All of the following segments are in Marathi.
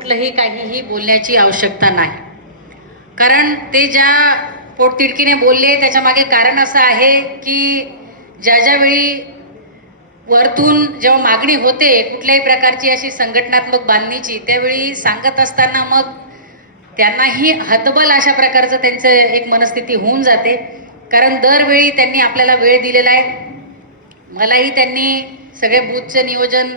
कुठलंही काहीही बोलण्याची आवश्यकता नाही, कारण ते ज्या पोटतिडकीने बोलले त्याच्यामागे कारण असं आहे की ज्यावेळी वरतून जेव्हा मागणी होते कुठल्याही प्रकारची अशी संघटनात्मक बांधणीची, त्यावेळी सांगत असताना मग त्यांनाही हतबल अशा प्रकारचं त्यांचं एक मनस्थिती होऊन जाते. कारण दरवेळी त्यांनी आपल्याला वेळ दिलेला आहे. मलाही त्यांनी सगळे बूथचं नियोजन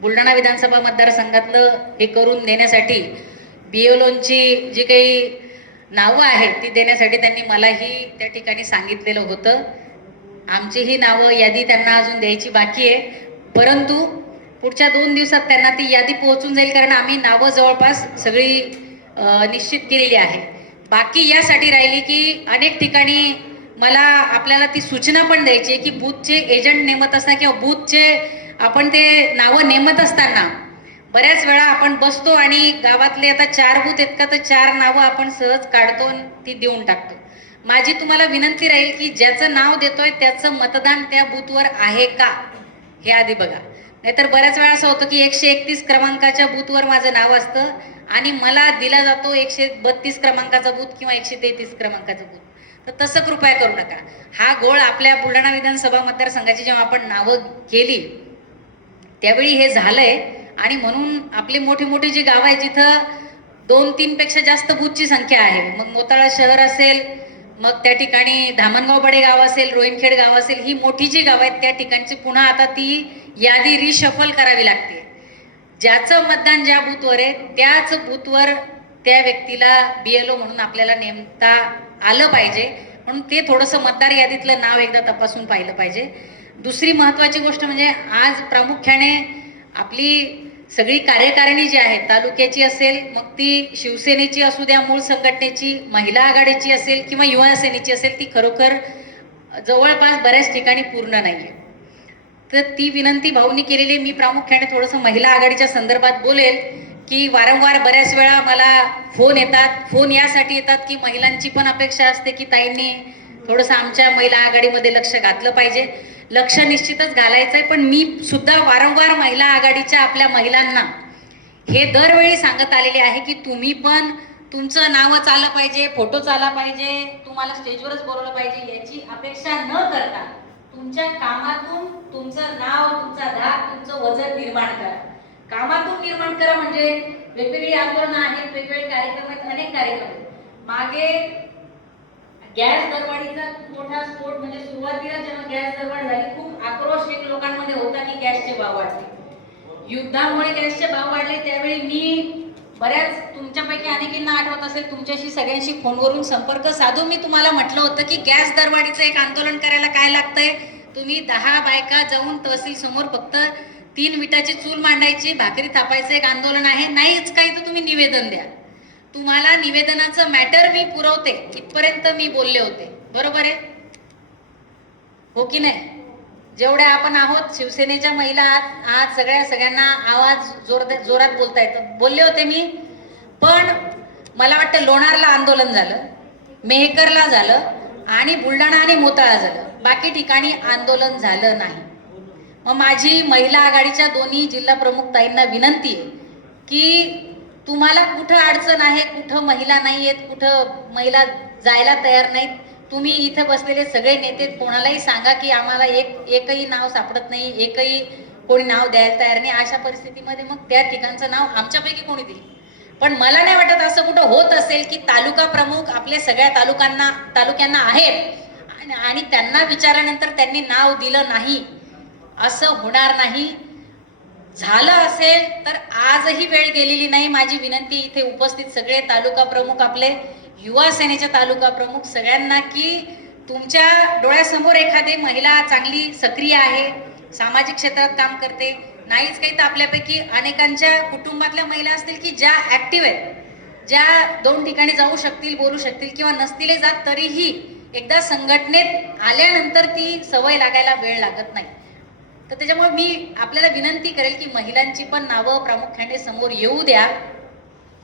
बुलढाणा विधानसभा मतदारसंघातलं हे करून देण्यासाठी, BLOंची जी काही नावं आहेत ती देण्यासाठी त्यांनी मलाही त्या ठिकाणी सांगितलेलं होतं. आमचीही नावं यादी त्यांना अजून द्यायची बाकी आहे, परंतु पुढच्या 2 दिवसात त्यांना ती यादी पोहोचून जाईल, कारण आम्ही नावं जवळपास सगळी निश्चित केलेली आहे. बाकी यासाठी राहिली की अनेक ठिकाणी मला आपल्याला ती सूचना पण द्यायची आहे की बूथचे एजंट नेमत असताना किंवा बूथचे आपण ते नावं नेमत असताना बऱ्याच वेळा आपण बसतो आणि गावातले आता 4 बूथ आहेत का, तर 4 नावं आपण सहज काढतो आणि ती देऊन टाकतो. माझी तुम्हाला विनंती राहील की ज्याचं नाव देतोय त्याचं मतदान त्या बूथवर आहे का हे आधी बघा. नाहीतर बऱ्याच वेळा असं होतं की 131 क्रमांकाच्या बूथवर माझं नाव असतं आणि मला दिला जातो 132 क्रमांकाचा बूथ किंवा 133 क्रमांकाचा बूथ. तर तसं कृपया करू नका. हा गोळ आपल्या बुलढाणा विधानसभा मतदारसंघाची जेव्हा आपण नावं केली त्यावेळी हे झालंय, आणि म्हणून आपली मोठी मोठी जी गावं आहे जिथं 2-3 पेक्षा जास्त बूथची संख्या आहे, मग मोताळा शहर असेल, मग त्या ठिकाणी धामणगाव बडे गाव असेल, रोहिणखेड गाव असेल, ही मोठी जी गाव आहेत त्या ठिकाणची पुन्हा आता ती यादी रिशफल करावी लागते. ज्याचं मतदान ज्या बूथवर आहे त्याच बूथवर त्या व्यक्तीला BLO म्हणून आपल्याला नेमता आलं पाहिजे. म्हणून ते थोडंसं मतदार यादीतलं नाव एकदा तपासून पाहिलं पाहिजे. दुसरी महत्त्वाची गोष्ट म्हणजे आज प्रामुख्याने आपली सगळी कार्यकारिणी जी आहे तालुक्याची असेल, मग ती शिवसेनेची असू द्या, मूळ संघटनेची, महिला आघाडीची असेल किंवा युवा सेनेची असेल, ती खरोखर जवळपास बऱ्याच ठिकाणी पूर्ण नाही आहे. तर ती विनंती भाऊंनी केलेली. मी प्रामुख्याने थोडंसं महिला आघाडीच्या संदर्भात बोलेल की वारंवार बऱ्याच वेळा मला फोन येतात. फोन यासाठी येतात की महिलांची पण अपेक्षा असते की ताईंनी थोडंसं आमच्या महिला आघाडीमध्ये लक्ष घातलं पाहिजे. लक्ष निश्चितच घालायचं आहे, पण मी सुद्धा वारंवार महिला आघाडीच्या आपल्या महिलांना हे दरवेळी सांगत आलेले आहे की तुम्ही पण तुमचं नावच आलं पाहिजे, फोटोच आला पाहिजे, तुम्हाला स्टेजवरच बोलवलं पाहिजे, याची अपेक्षा न करता तुमच्या कामातून तुमचं नाव, तुमचा धाक, तुमचं वजन निर्माण करा. कामातून निर्माण करा म्हणजे वेगवेगळी आंदोलनं आहेत, वेगवेगळे कार्यक्रम आहेत, अनेक कार्यक्रम आहेत. मागे गॅस दरवाढीचा मोठा स्फोट, म्हणजे सुरुवातीला जेव्हा गॅस दरवाढ झाली खूप आक्रोश एक लोकांमध्ये होता की गॅसचे भाव वाढले, युद्धामुळे गॅसचे भाव वाढले. त्यावेळी मी बऱ्याच तुमच्यापैकी अनेकींना आठवत असेल तुमच्याशी सगळ्यांशी फोनवरून संपर्क साधून मी तुम्हाला म्हटलं होतं की गॅस दरवाढीचं एक आंदोलन करायला काय लागतंय, तुम्ही 10 बायका जाऊन तहसील समोर फक्त 3 विटाची चूल मांडायची, भाकरी थापायचं एक आंदोलन आहे. नाहीच काही तर तुम्ही निवेदन द्या. तुम्हाला निवेदनाचं मॅटर मी पुरवते इथपर्यंत मी बोलले होते, बरोबर आहे हो की नाही? जेवढ्या आपण आहोत शिवसेनेच्या महिला आज सगळ्यांना आवाज जोरात बोलता येतं, बोलले होते मी. पण मला वाटतं लोणारला आंदोलन झालं, मेहकरला झालं आणि बुलढाणा आणि मोताळा झालं, बाकी ठिकाणी आंदोलन झालं नाही. मग माझी महिला आघाडीच्या दोन्ही जिल्हा प्रमुख ताईंना विनंती आहे की तुम्हाला कुठं अडचण आहे, कुठं महिला नाही आहेत, कुठं महिला जायला तयार नाहीत, तुम्ही इथं बसलेले सगळे नेते कोणालाही सांगा की आम्हाला एकही नाव सापडत नाही, एकही कोणी नाव द्यायला तयार नाही. अशा परिस्थितीमध्ये मग त्या ठिकाणचं नाव आमच्यापैकी कोणी दिली. पण मला नाही वाटत असं कुठं होत असेल की तालुका प्रमुख आपल्या सगळ्या तालुक्यांना आहेत आणि त्यांना विचारल्यानंतर त्यांनी नाव दिलं नाही, असं होणार नाही. झालं असेल तर आजही वेळ गेलेली नाही. माझी विनंती इथे उपस्थित सगळे तालुका प्रमुख, आपले युवा सेनेचे तालुका प्रमुख सगळ्यांना की तुमच्या डोळ्यासमोर एखादी महिला चांगली सक्रिय आहे, सामाजिक क्षेत्रात काम करते, नाहीच काही तर आपल्यापैकी अनेकांच्या कुटुंबातल्या महिला असतील की ज्या ऍक्टिव्ह आहेत, ज्या 2 ठिकाणी जाऊ शकतील, बोलू शकतील किंवा नसतील जात तरीही एकदा संघटनेत आल्यानंतर ती सवय लागायला वेळ लागत नाही. तर त्याच्यामुळे मी आपल्याला विनंती करेल की महिलांची पण नावं प्रामुख्याने समोर येऊ द्या.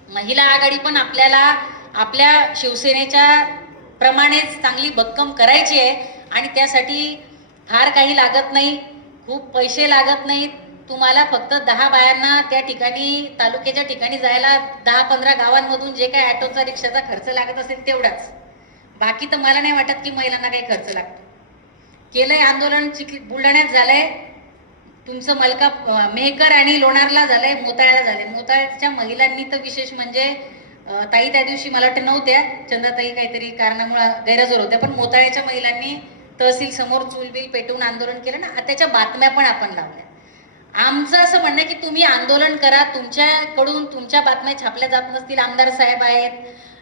महिला आघाडी पण आपल्याला आपल्या शिवसेनेच्या प्रमाणेच चांगली भक्कम करायची आहे आणि त्यासाठी फार काही लागत नाही, खूप पैसे लागत नाहीत. तुम्हाला फक्त 10 बायांना त्या ठिकाणी तालुक्याच्या ठिकाणी जायला 10-15 गावांमधून जे काही ऑटोचा रिक्षाचा खर्च लागत असेल तेवढाच. बाकी तर मला नाही वाटत की महिलांना काही खर्च लागतो. केलंय आंदोलन बुलढाण्यात झालंय, तुमचं मेहकर आणि लोणारला झालंय, मोताळ्याला झालंय. मोताळ्याच्या महिलांनी तर विशेष म्हणजे ताई त्या दिवशी मला वाटतं नव्हत्या, चंद्रताई काहीतरी कारणामुळे गैरहजर होत्या, पण मोताळ्याच्या महिलांनी तहसील समोर चूलबिल पेटवून आंदोलन केलं ना. त्याच्या बातम्या पण आपण लावल्या. आमचं असं म्हणणं की तुम्ही आंदोलन करा, तुमच्याकडून तुमच्या बातम्या छापल्या जात नसतील, आमदार साहेब आहेत,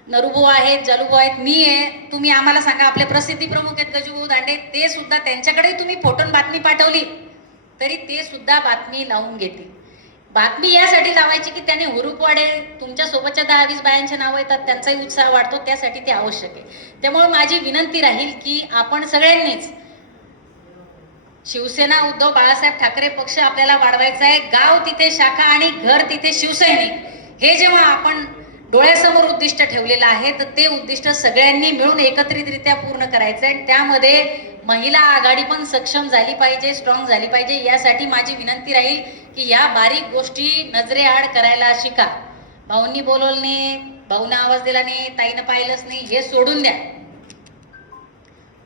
नरूभाऊ आहेत, जालूभाऊ आहेत, मी आहे, तुम्ही आम्हाला सांगा. आपले प्रसिद्धी प्रमुख आहेत गजूभाऊ दांडे, ते सुद्धा त्यांच्याकडे तुम्ही फोटोन बातमी पाठवली तरी ते सुद्धा बातमी लावून घेतील. बातमी यासाठी लावायची की त्याने हुरूप वाढेल, तुमच्या सोबतच्या 10-20 बायांचे नाव येतात, त्यांचाही उत्साह वाढतो, त्यासाठी ते आवश्यक आहे. त्यामुळे माझी विनंती राहील की आपण सगळ्यांनीच, शिवसेना उद्धव बाळासाहेब ठाकरे पक्ष आपल्याला वाढवायचा आहे, गाव तिथे शाखा आणि घर तिथे शिवसैनिक, हे जेव्हा आपण डोळ्यासमोर उद्दिष्ट ठेवलेलं आहे तर ते उद्दिष्ट सगळ्यांनी मिळून एकत्रितरित्या पूर्ण करायचं आहे. त्यामध्ये महिला आघाडी पण सक्षम झाली पाहिजे, स्ट्रॉंग झाली पाहिजे. यासाठी माझी विनंती राहील की या बारीक गोष्टी नजरेआड करायला शिका. भाऊंनी बोलवलं नाही, भाऊनं आवाज दिला नाही, ताईनं पाहिलंच नाही, हे सोडून द्या.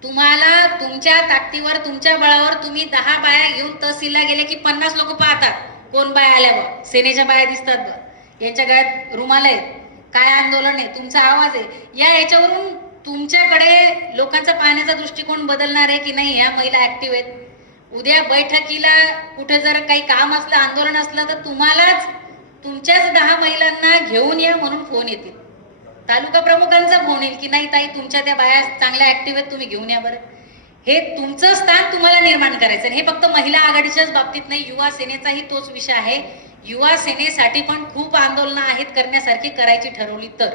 तुम्हाला तुमच्या ताकदीवर, तुमच्या बळावर तुम्ही 10 बाया घेऊन तहसीलला गेले की 50 लोक पाहतात कोण बाया आल्यावर. सेनेच्या बाया दिसतात बा, यांच्या गळ्यात रुमाल आहे, काय आंदोलन आहे, तुमचा आवाज आहे. याच्यावरून तुमच्याकडे लोकांचा पाहण्याचा दृष्टिकोन बदलणार आहे की नाही, ह्या महिला ऍक्टिव्ह आहेत. उद्या बैठकीला कुठे जर काही काम असलं, आंदोलन असलं तर तुम्हालाच तुमच्याच 10 महिलांना घेऊन या म्हणून फोन येतील. तालुका प्रमुखांचा फोन येईल की नाही ताई, तुमच्या त्या बाया चांगल्या ऍक्टिव्ह आहेत, तुम्ही घेऊन या बरं. हे तुमचं स्थान तुम्हाला निर्माण करायचं. हे फक्त महिला आघाडीच्याच बाबतीत नाही, युवा सेनेचाही तोच विषय आहे. युवा सेनेसाठी पण खूप आंदोलनं आहेत करण्यासारखी, करायची ठरवली तर.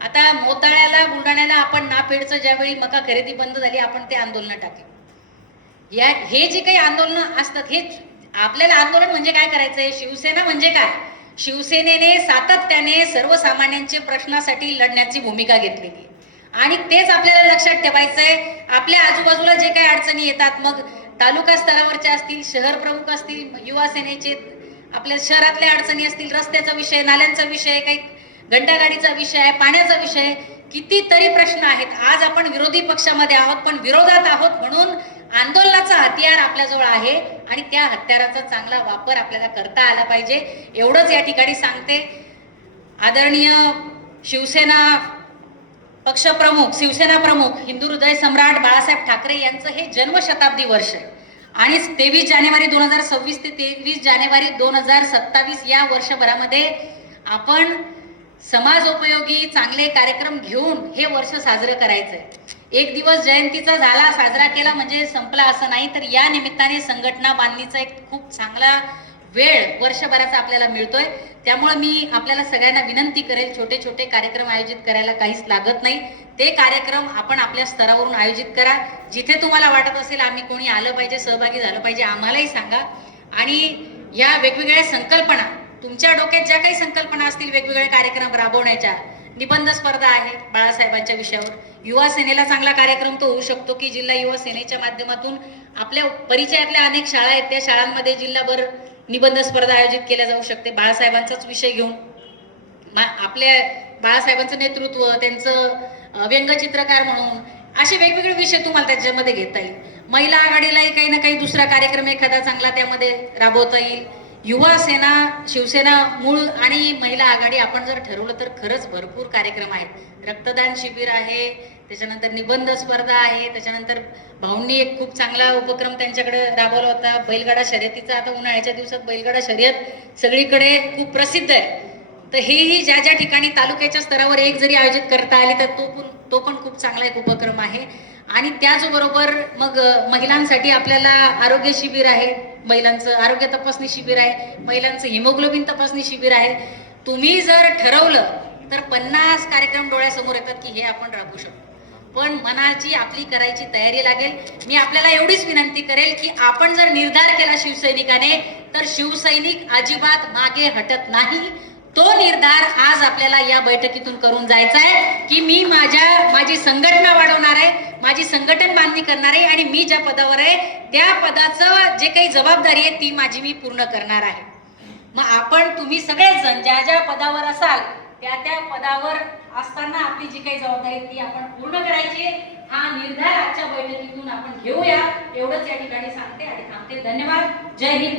आता मोताळ्याला, बुलढाण्याला आपण नापेडचं ज्यावेळी मका खरेदी बंद झाली, आपण ते आंदोलन टाकले. हे जे काही आंदोलनं असतात, हे आपल्याला आंदोलन म्हणजे काय करायचंय, शिवसेना म्हणजे काय, शिवसेनेने सातत्याने सर्वसामान्यांच्या प्रश्नासाठी लढण्याची भूमिका घेतलेली आणि तेच आपल्याला लक्षात ठेवायचंय. आपल्या आजूबाजूला जे काही अडचणी येतात, मग तालुका स्तरावरच्या असतील, शहर प्रमुख असतील, युवा सेनेचे आपल्या शहरातल्या अडचणी असतील, रस्त्याचा विषय, नाल्यांचा विषय, काही घंटागाडीचा विषय आहे, पाण्याचा विषय, कितीतरी प्रश्न आहेत. आज आपण विरोधी पक्षामध्ये आहोत, पण विरोधात आहोत म्हणून आंदोलनाचा हत्यार आपल्याजवळ आहे आणि त्या हत्याराचा चांगला वापर आपल्याला करता आला पाहिजे. एवढंच या ठिकाणी सांगते. आदरणीय शिवसेना पक्षप्रमुख, शिवसेना प्रमुख, हिंदू हृदय सम्राट बाळासाहेब ठाकरे यांचं हे जन्मशताब्दी वर्ष आहे आणि 23 जानेवारी 2026 ते 23 जानेवारी 2027 या वर्षभरामध्ये आपण समाजोपयोगी चांगले कार्यक्रम घेऊन हे वर्ष साजरं करायचंय. एक दिवस जयंतीचा झाला, साजरा केला म्हणजे संपला असं नाही, तर या निमित्ताने संघटना बांधणीचा एक खूप चांगला वेळ वर्षभराचा आपल्याला मिळतोय. त्यामुळे मी आपल्याला सगळ्यांना विनंती करेल, छोटे छोटे कार्यक्रम आयोजित करायला काहीच लागत नाही. ते कार्यक्रम आपण आपल्या स्तरावरून आयोजित करा. जिथे तुम्हाला वाटत असेल आम्ही कोणी आलं पाहिजे, सहभागी झालं पाहिजे, आम्हालाही सांगा. आणि या वेगवेगळ्या संकल्पना, तुमच्या डोक्यात ज्या काही संकल्पना असतील वेगवेगळे कार्यक्रम राबवण्याच्या, निबंध स्पर्धा आहे बाळासाहेबांच्या विषयावर, युवा सेनेला चांगला कार्यक्रम तो होऊ शकतो की जिल्हा युवा सेनेच्या माध्यमातून आपल्या परिचयातल्या अनेक शाळा आहेत, त्या शाळांमध्ये जिल्हाभर निबंध स्पर्धा आयोजित केल्या जाऊ शकते बाळासाहेबांचाच विषय घेऊन. आपल्या बाळासाहेबांचं नेतृत्व, त्यांचं व्यंगचित्रकार म्हणून असे वेगवेगळे विषय तुम्हाला त्याच्यामध्ये घेता येईल. महिला आघाडीलाही काही ना काही दुसरा कार्यक्रम एखादा चांगला त्यामध्ये राबवता येईल. युवा सेना, शिवसेना मूळ आणि महिला आघाडी आपण जर ठरवलं तर खरंच भरपूर कार्यक्रम आहेत. रक्तदान शिबिर आहे, त्याच्यानंतर निबंध स्पर्धा आहे, त्याच्यानंतर भाऊंनी एक खूप चांगला उपक्रम त्यांच्याकडे राबवला होता बैलगाडा शर्यतीचा. आता उन्हाळ्याच्या दिवसात बैलगाडा शर्यत सगळीकडे खूप प्रसिद्ध आहे. तर हेही ज्या ज्या ठिकाणी तालुक्याच्या स्तरावर एक जरी आयोजित करता आले तर तो पण खूप चांगला एक उपक्रम आहे. आणि त्याचबरोबर मग महिलांसाठी आपल्याला आरोग्य शिबिर आहे, महिलांचं आरोग्य तपासणी शिबिर आहे, महिलांचं हिमोग्लोबिन तपासणी शिबिर आहे. तुम्ही जर ठरवलं तर 50 कार्यक्रम डोळ्यासमोर येतात की हे आपण राबवू शकतो, पण मनाची आपली करायची तयारी लागेल. मी आपल्याला एवढीच विनंती करेल की आपण जर निर्धार केला शिवसैनिकाने, तर शिवसैनिक अजिबात मागे हटत नाही. तो निर्धार आज आपल्याला या बैठकीतून करून जायचा आहे की मी माझी संघटना वाढवणार आहे, माझी संघटन बांधणी करणार आहे आणि मी ज्या पदावर आहे त्या पदाचं जे काही जबाबदारी आहे ती माझी मी पूर्ण करणार आहे. मग आपण तुम्ही सगळेच जण ज्या ज्या पदावर असाल त्या त्या पदावर असताना आपली जी काही जबाबदारी ती आपण पूर्ण करायची, हा निर्धार आजच्या बैठकीतून आपण घेऊया. एवढंच या ठिकाणी सांगते आणि थांबते. धन्यवाद. जय हिंद.